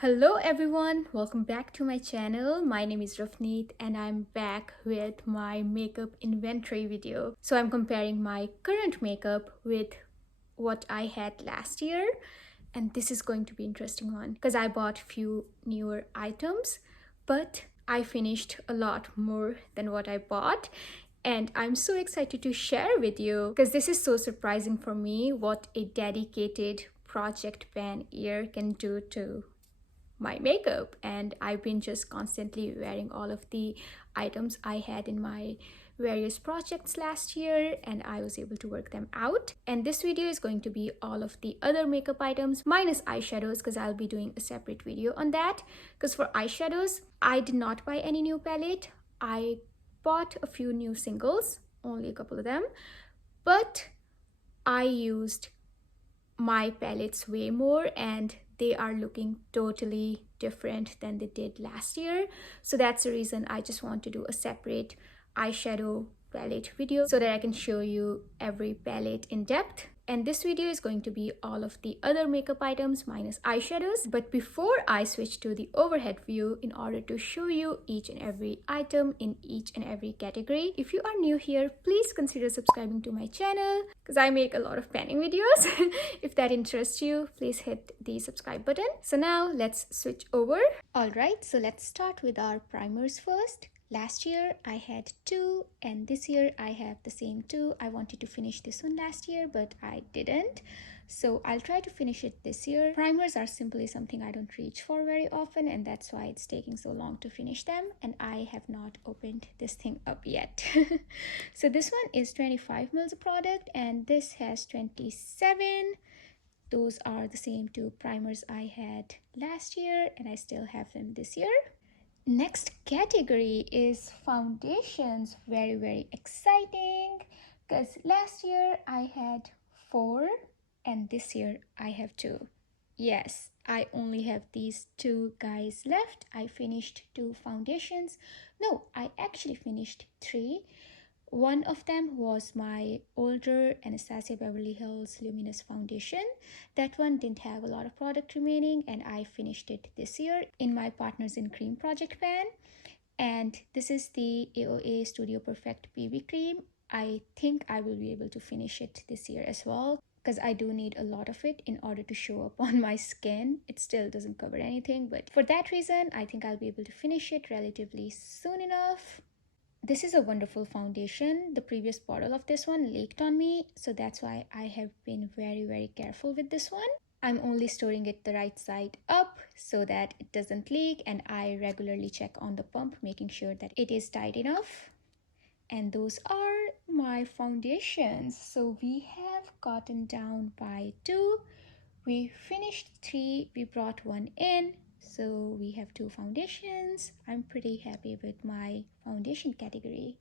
Hello everyone, welcome back to my channel. My name is Rafneet and I'm back with my makeup inventory video. So I'm comparing my current makeup with what I had last year, and this is going to be interesting one because I bought few newer items, but I finished a lot more than what I bought. And I'm so excited to share with you because this is so surprising for me what a dedicated project pan ear can do to my makeup. And I've been just constantly wearing all of the items I had in my various projects last year, and I was able to work them out. And this video is going to be all of the other makeup items minus eyeshadows, because I'll be doing a separate video on that. Because for eyeshadows, I did not buy any new palette. I bought a few new singles, only a couple of them, but I used my palettes way more, and they are looking totally different than they did last year. So that's the reason I just want to do a separate eyeshadow palette video so that I can show you every palette in depth. And this video is going to be all of the other makeup items minus eyeshadows. But before I switch to the overhead view, in order to show you each and every item in each and every category, if you are new here, please consider subscribing to my channel because I make a lot of panning videos. If that interests you, please hit the subscribe button. So now let's switch over. Alright, so let's start with our primers first. Last year I had two, and this year I have the same two. I wanted to finish this one last year, but I didn't. So I'll try to finish it this year. Primers are simply something I don't reach for very often, and that's why it's taking so long to finish them. And I have not opened this thing up yet. So this one is 25 mils of product, and this has 27. Those are the same two primers I had last year, and I still have them this year. Next category is foundations. Very exciting because last year I had four and this year I have two. Yes, I only have these two guys left. I finished two foundations. No, I actually finished three. One of them was my older Anastasia Beverly Hills Luminous Foundation. That one didn't have a lot of product remaining, and I finished it this year in my Partners in Cream project pan. And this is the AOA Studio Perfect BB cream. I think I will be able to finish it this year as well because I do need a lot of it in order to show up on my skin. It still doesn't cover anything, but for that reason, I think I'll be able to finish it relatively soon enough. This is a wonderful foundation. The previous bottle of this one leaked on me, so that's why I have been very careful with this one. I'm only storing it the right side up so that it doesn't leak, and I regularly check on the pump, making sure that it is tight enough. And those are my foundations. So we have gotten down by two. We finished three, we brought one in. So we have two foundations. I'm pretty happy with my foundation category.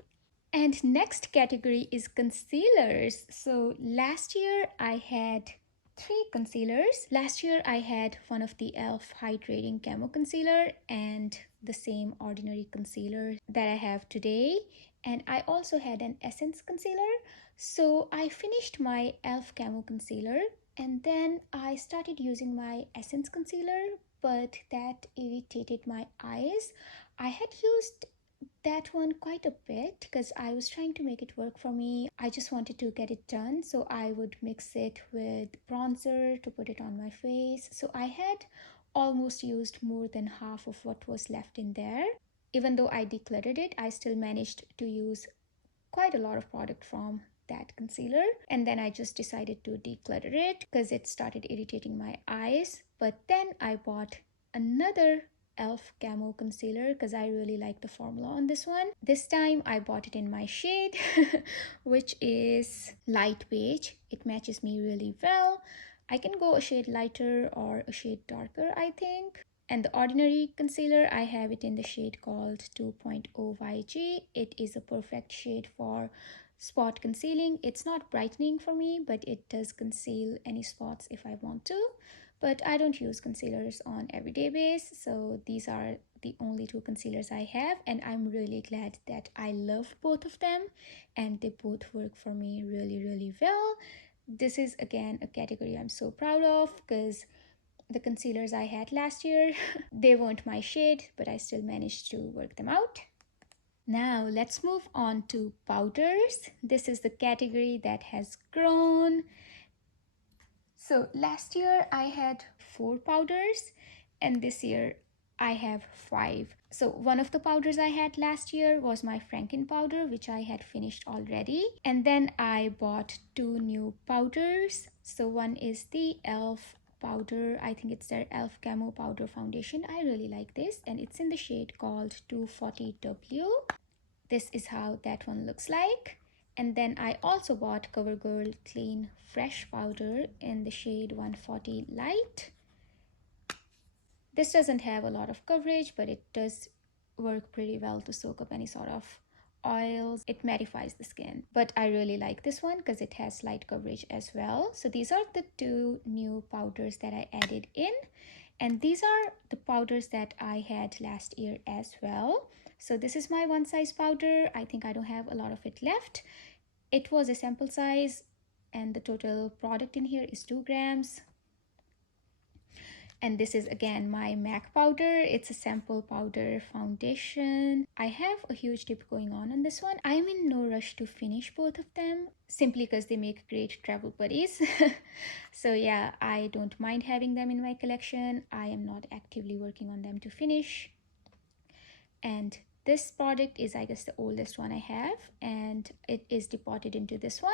And next category is concealers. So last year I had three concealers. Last year I had one of the e.l.f. Hydrating Camo Concealer and the same ordinary concealer that I have today. And I also had an Essence concealer. So I finished my e.l.f. Camo Concealer, and then I started using my Essence concealer, but that irritated my eyes. I had used that one quite a bit because I was trying to make it work for me. I just wanted to get it done, so I would mix it with bronzer to put it on my face. So I had almost used more than half of what was left in there. Even though I decluttered it, I still managed to use quite a lot of product from that concealer, and then I just decided to declutter it because it started irritating my eyes. But then I bought another e.l.f. Camo Concealer because I really like the formula on this one. This time I bought it in my shade which is light beige. It matches me really well. I can go a shade lighter or a shade darker, I think. And the ordinary concealer, I have it in the shade called 2.0 YG. It is a perfect shade for spot concealing. It's not brightening for me, but it does conceal any spots if I want to. But I don't use concealers on everyday basis, so these are the only two concealers I have, and I'm really glad that I love both of them and they both work for me really well. This is again a category I'm so proud of because the concealers I had last year. They weren't my shade, but I still managed to work them out. Now let's move on to powders. This is the category that has grown. So last year I had 4 powders and this year I have 5. So one of the powders I had last year was my Franken powder, which I had finished already. And then I bought 2 new powders. So one is the e.l.f. powder. I think it's their e.l.f. Camo Powder Foundation. I really like this and it's in the shade called 240W. This is how that one looks like. And then I also bought CoverGirl Clean Fresh powder in the shade 140 Light. This doesn't have a lot of coverage, but it does work pretty well to soak up any sort of oils. It mattifies the skin. But I really like this one because it has light coverage as well. So these are the 2 new powders that I added in. And these are the powders that I had last year as well. So this is my one size powder. I think I don't have a lot of it left. It was a sample size and the total product in here is 2 grams. And this is again my MAC powder. It's a sample powder foundation. I have a huge dip going on this one. I'm in no rush to finish both of them simply because they make great travel buddies. So yeah, I don't mind having them in my collection. I am not actively working on them to finish. And this product is, I guess, the oldest one I have, and it is depotted into this one.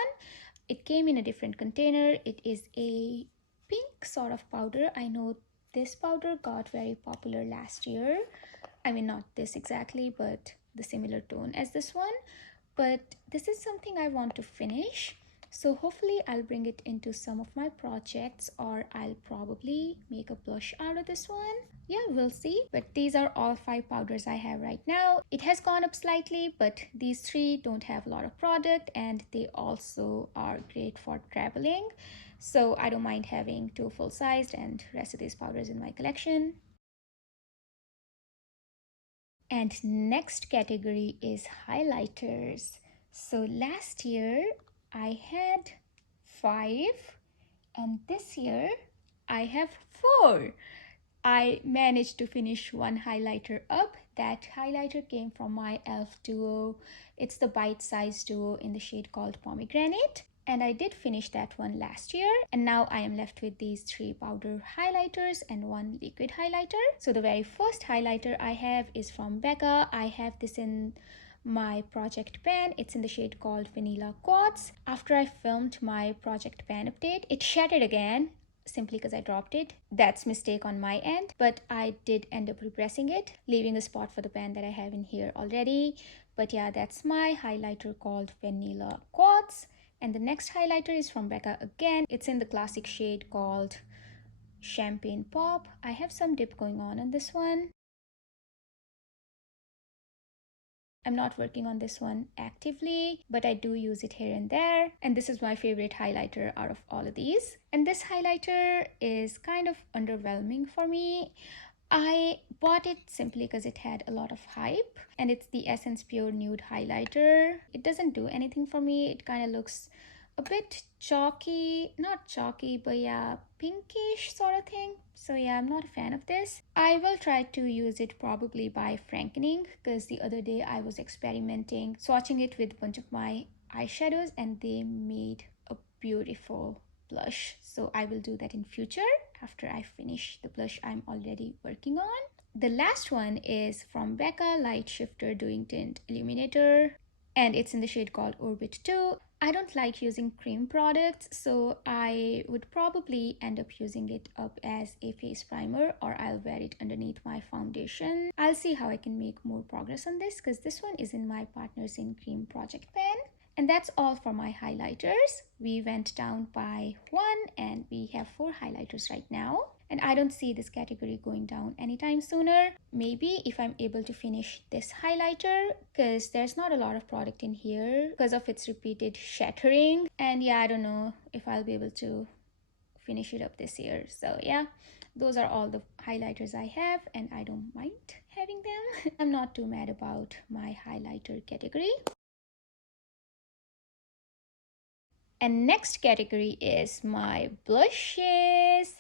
It came in a different container. It is a pink sort of powder. I know this powder got very popular last year. I mean, not this exactly, but the similar tone as this one. But this is something I want to finish. So hopefully I'll bring it into some of my projects, or I'll probably make a blush out of this one. Yeah, we'll see. But these are all 5 powders I have right now. It has gone up slightly, but these 3 don't have a lot of product and they also are great for traveling. So I don't mind having 2 full-sized and rest of these powders in my collection. And next category is highlighters. So last year I had 5 and this year I have 4. I managed to finish one highlighter up. That highlighter came from my e.l.f. duo. It's the bite size duo in the shade called Pomegranate. And I did finish that one last year. And now I am left with these 3 powder highlighters and 1 liquid highlighter. So the very first highlighter I have is from Becca. I have this in my project pan. It's in the shade called Vanilla Quartz. After I filmed my project pan update, it shattered again simply because I dropped it. That's mistake on my end, but I did end up repressing it, leaving a spot for the pan that I have in here already. But yeah, that's my highlighter called Vanilla Quartz. And the next highlighter is from Becca again. It's in the classic shade called Champagne Pop. I have some dip going on this one. I'm not working on this one actively, but I do use it here and there. And this is my favorite highlighter out of all of these. And this highlighter is kind of underwhelming for me. I bought it simply because it had a lot of hype, and it's the Essence Pure Nude Highlighter. It doesn't do anything for me. It kind of looks a bit chalky, not chalky, but yeah, pinkish sort of thing. So yeah, I'm not a fan of this. I will try to use it probably by frankening, because the other day I was experimenting, swatching it with a bunch of my eyeshadows and they made a beautiful blush. So I will do that in future after I finish the blush I'm already working on. The last one is from Becca Light Shifter Doing Tint Illuminator, and it's in the shade called Orbit 2. I don't like using cream products, so I would probably end up using it up as a face primer, or I'll wear it underneath my foundation. I'll see how I can make more progress on this, because this one is in my Partners in Cream project pan. And that's all for my highlighters. We went down by 1 and we have 4 highlighters right now. And I don't see this category going down anytime sooner. Maybe if I'm able to finish this highlighter, because there's not a lot of product in here because of its repeated shattering. And yeah, I don't know if I'll be able to finish it up this year. So yeah, those are all the highlighters I have and I don't mind having them. I'm not too mad about my highlighter category. And next category is my blushes.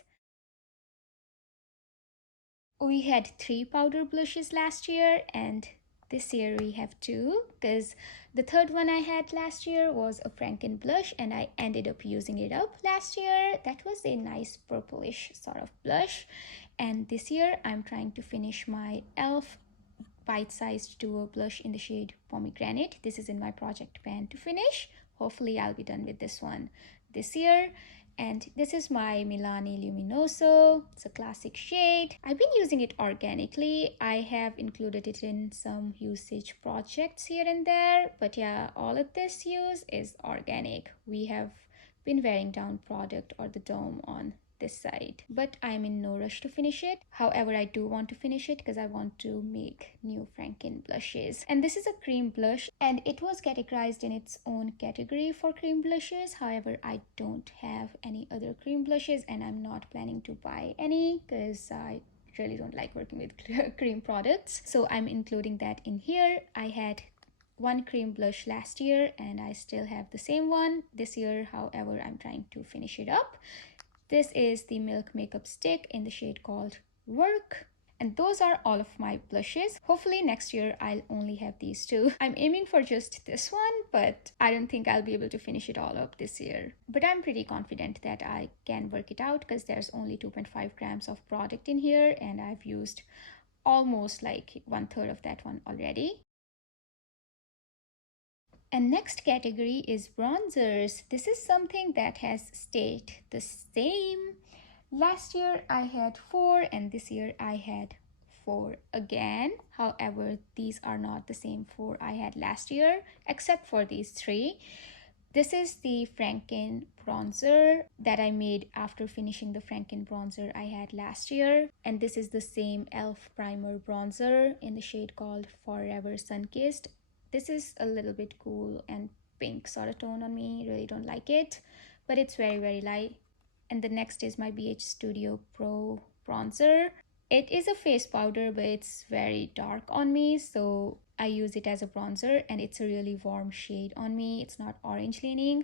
We had 3 powder blushes last year, and this year we have 2, because the third one I had last year was a Franken blush and I ended up using it up last year. That was a nice purplish sort of blush. And this year I'm trying to finish my e.l.f. bite-sized duo blush in the shade Pomegranate. This is in my project pan to finish. Hopefully I'll be done with this one this year. And this is my Milani Luminoso. It's a classic shade. I've been using it organically. I have included it in some usage projects here and there, but yeah, all of this use is organic. We have been wearing down product or the dome on this side, but I'm in no rush to finish it. However, I do want to finish it because I want to make new Franken blushes. And this is a cream blush and it was categorized in its own category for cream blushes. However, I don't have any other cream blushes and I'm not planning to buy any because I really don't like working with cream products. So I'm including that in here. I had one cream blush last year and I still have the same one this year. However, I'm trying to finish it up. This is the Milk Makeup Stick in the shade called Work. And those are all of my blushes. Hopefully next year I'll only have these 2. I'm aiming for just this one, but I don't think I'll be able to finish it all up this year. But I'm pretty confident that I can work it out because there's only 2.5 grams of product in here and I've used almost like 1/3 of that one already. And next category is bronzers. This is something that has stayed the same. Last year I had 4 and this year I had 4 again. However, these are not the same 4 I had last year except for these 3. This is the Franken bronzer that I made after finishing the Franken bronzer I had last year. And this is the same e.l.f. primer bronzer in the shade called Forever Sunkissed. This is a little bit cool and pink sort of tone on me. Really don't like it, but it's very, very light. And the next is my BH Studio Pro bronzer. It is a face powder, but it's very dark on me, so I use it as a bronzer and it's a really warm shade on me. It's not orange leaning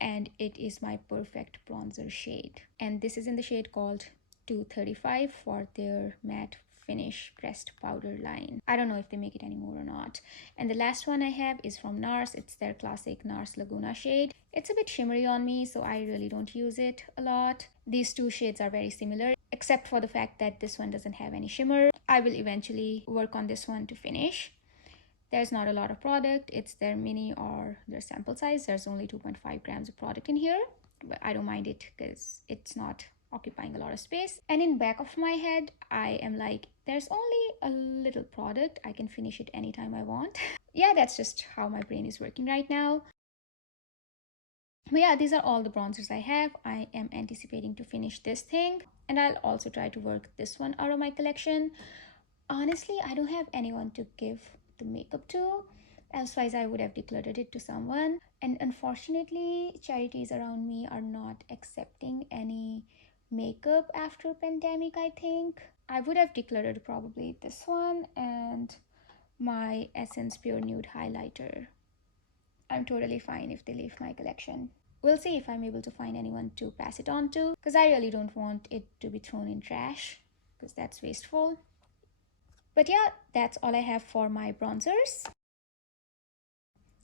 and it is my perfect bronzer shade. And this is in the shade called 235 for their matte finish pressed powder line. I don't know if they make it anymore or not. And the last one I have is from NARS. It's their classic NARS Laguna shade. It's a bit shimmery on me, so I really don't use it a lot. These 2 shades are very similar, except for the fact that this one doesn't have any shimmer. I will eventually work on this one to finish. There's not a lot of product. It's their mini or their sample size. There's only 2.5 grams of product in here, but I don't mind it because it's not occupying a lot of space. And in back of my head I am like, there's only a little product, I can finish it anytime I want. Yeah, that's just how my brain is working right now. But yeah, these are all the bronzers I have. I am anticipating to finish this thing and I'll also try to work this one out of my collection. Honestly, I don't have anyone to give the makeup to, elsewise I would have decluttered it to someone. And unfortunately, charities around me are not accepting any makeup after pandemic. I think I would have decluttered probably this one and my Essence Pure Nude highlighter. I'm totally fine if they leave my collection. We'll see if I'm able to find anyone to pass it on to, because I really don't want it to be thrown in trash because that's wasteful. But yeah, that's all I have for my bronzers.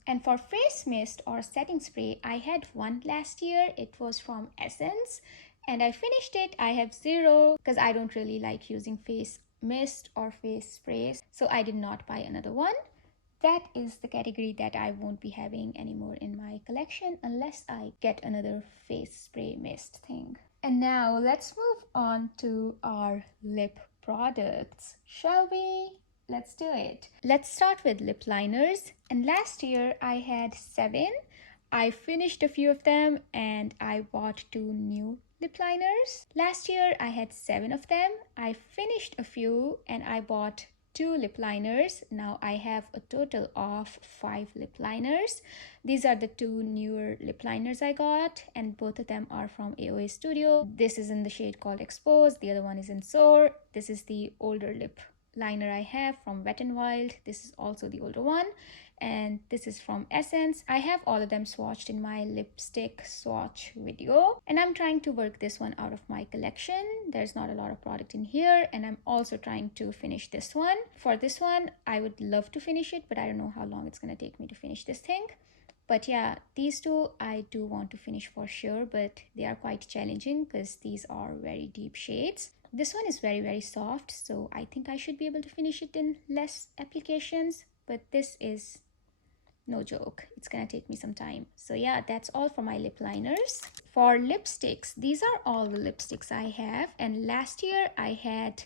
And for face mist or setting spray, I had one last year. It was from Essence and I finished it. I have 0 because I don't really like using face mist or face sprays, so I did not buy another one. That is the category that I won't be having anymore in my collection unless I get another face spray mist thing. And now let's move on to our lip products, shall we? Let's do it. Let's start with lip liners. And last year I had 7. I finished a few of them and I bought 2 new lip liners. Last year I had 7 of them. I finished a few and I bought 2 lip liners. Now I have a total of 5 lip liners. These are the 2 newer lip liners I got and both of them are from AOA Studio. This is in the shade called Expose. The other one is in Soar. This is the older lip liner I have from Wet n Wild. This is also the older one, and this is from Essence. I have all of them swatched in my lipstick swatch video, and I'm trying to work this one out of my collection. There's not a lot of product in here, and I'm also trying to finish this one. For this one, I would love to finish it, but I don't know how long it's gonna take me to finish this thing. But yeah, these two I do want to finish for sure, but they are quite challenging because these are very deep shades. This one is very soft, so I think I should be able to finish it in less applications, but this is no joke. It's gonna take me some time. So yeah, that's all for my lip liners. For lipsticks, these are all the lipsticks I have, and last year I had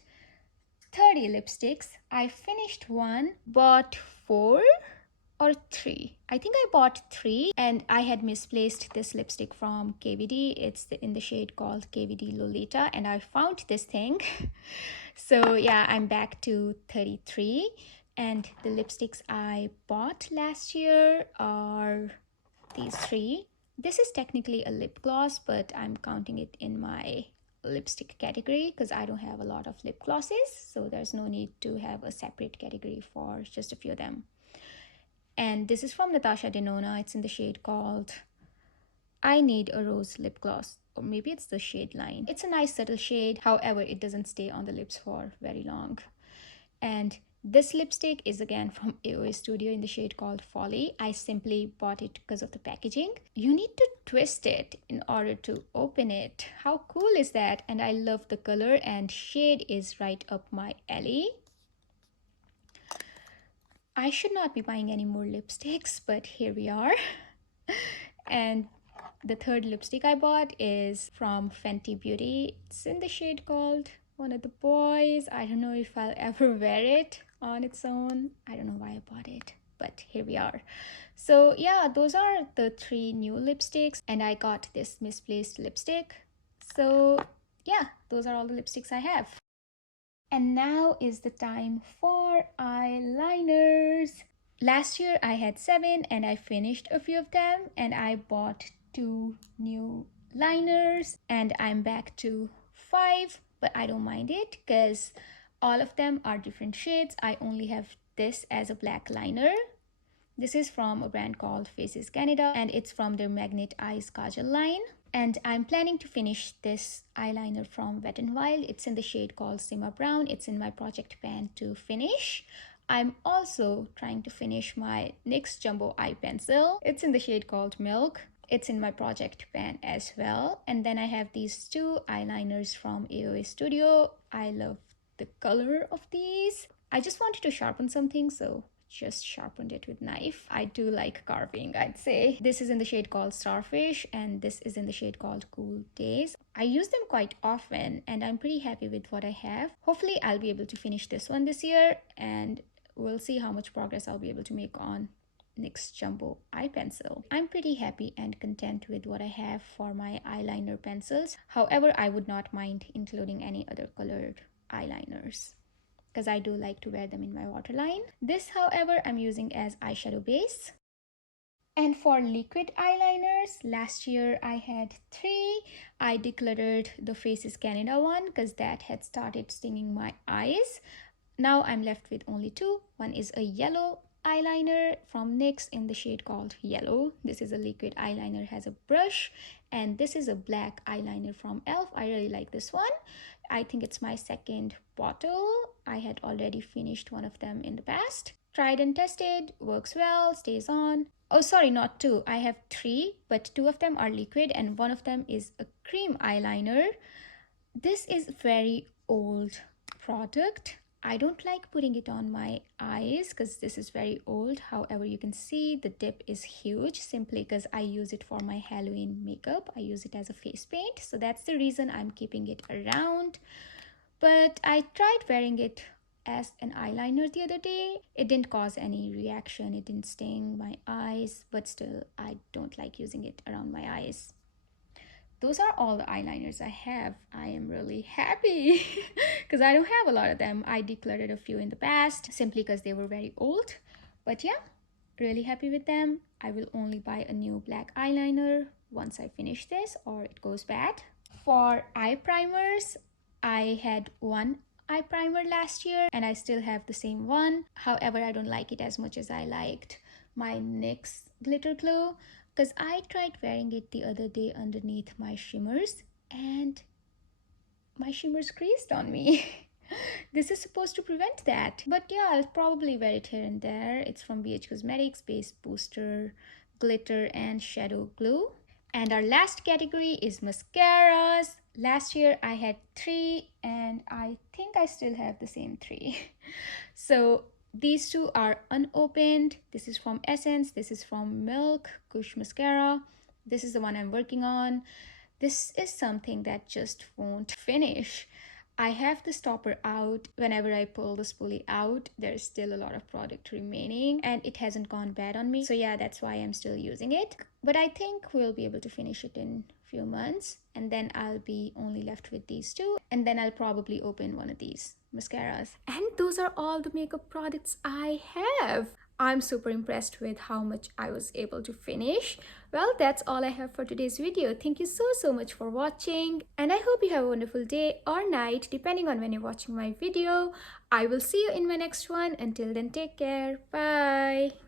30 lipsticks. I finished one, bought 4 or 3. I think I bought 3, and I had misplaced this lipstick from KVD. It's in the shade called KVD Lolita, and I found this thing. So yeah, I'm back to 33, and the lipsticks I bought last year are these 3. This is technically a lip gloss, but I'm counting it in my lipstick category because I don't have a lot of lip glosses, so there's no need to have a separate category for just a few of them. And this is from Natasha Denona. It's in the shade called I Need a Rose Lip Gloss, or maybe it's the shade Line. It's a nice subtle shade, however it doesn't stay on the lips for very long. And this lipstick is again from AOA Studio in the shade called Folly. I simply bought it because of the packaging. You need to twist it in order to open it. How cool is that? And I love the color, and shade is right up my alley. I should not be buying any more lipsticks, but here we are. And the third lipstick I bought is from Fenty Beauty. It's in the shade called One of the Boys. I don't know if I'll ever wear it on its own. I don't know why I bought it, but here we are. So yeah, those are the 3 new lipsticks, and I got this misplaced lipstick. So yeah, those are all the lipsticks I have. And now is the time for eyeliners. Last year I had 7 and I finished a few of them, and I bought 2 new liners, and I'm back to 5, but I don't mind it because all of them are different shades. I only have this as a black liner. This is from a brand called Faces Canada, and it's from their Magnet Eyes Kajal line. And I'm planning to finish this eyeliner from Wet n Wild. It's in the shade called Simmer Brown. It's in my project pan to finish. I'm also trying to finish my NYX Jumbo Eye Pencil. It's in the shade called Milk. It's in my project pan as well. And then I have these 2 eyeliners from AOA Studio. I love the color of these. I just wanted to sharpen something, so just sharpened it with knife. I do like carving, I'd say. This is in the shade called Starfish, and this is in the shade called Cool Days. I use them quite often, and I'm pretty happy with what I have. Hopefully I'll be able to finish this one this year, and we'll see how much progress I'll be able to make on NYX Jumbo Eye Pencil. I'm pretty happy and content with what I have for my eyeliner pencils. However, I would not mind including any other colored eyeliners, because I do like to wear them in my waterline. This, however, I'm using as eyeshadow base. And for liquid eyeliners, last year I had 3. I decluttered the Faces Canada one because that had started stinging my eyes. Now I'm left with only 2. One is a yellow eyeliner from NYX in the shade called Yellow. This is a liquid eyeliner, has a brush. And this is a black eyeliner from e.l.f. I really like this one. I think it's my 2nd bottle. I had already finished one of them in the past. Tried and tested, works well, stays on. Oh, sorry, not 2. I have 3, but 2 of them are liquid and one of them is a cream eyeliner. This is very old product. I don't like putting it on my eyes because this is very old. However, you can see the dip is huge simply because I use it for my Halloween makeup. I use it as a face paint. So that's the reason I'm keeping it around. But I tried wearing it as an eyeliner the other day. It didn't cause any reaction. It didn't sting my eyes, but still I don't like using it around my eyes. Those are all the eyeliners I have. I am really happy because I don't have a lot of them. I decluttered a few in the past simply because they were very old. But yeah, really happy with them. I will only buy a new black eyeliner once I finish this or it goes bad. For eye primers, I had 1 eye primer last year and I still have the same one. However, I don't like it as much as I liked my NYX glitter glow because I tried wearing it the other day underneath my shimmers and my shimmers creased on me. This is supposed to prevent that. But yeah, I'll probably wear it here and there. It's from BH Cosmetics, Base Booster, Glitter and Shadow Glue. And our last category is mascaras. Last year I had 3 and I think I still have the same 3. So these 2 are unopened. This is from Essence, this is from Milk Kush Mascara. This is the one I'm working on. This is something that just won't finish. I have the stopper out. Whenever I pull the spoolie out, there's still a lot of product remaining and it hasn't gone bad on me. So yeah, that's why I'm still using it. But I think we'll be able to finish it in a few months and then I'll be only left with these 2 and then I'll probably open one of these mascaras. And those are all the makeup products I have. I'm super impressed with how much I was able to finish. Well, that's all I have for today's video. Thank you so much for watching and I hope you have a wonderful day or night depending on when you're watching my video. I will see you in my next one. Until then, take care. Bye.